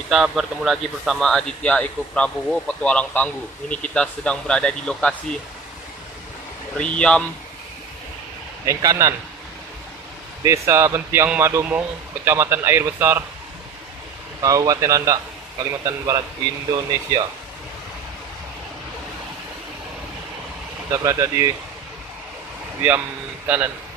Kita bertemu lagi bersama Aditya Eko Prabowo, Petualang Tangguh. Ini kita sedang berada di lokasi Riam Engkanan, Desa Bentiang Madomong, Kecamatan Air Besar, Kabupaten Andak, Kalimantan Barat, Indonesia. Kita berada di Riam Kanan.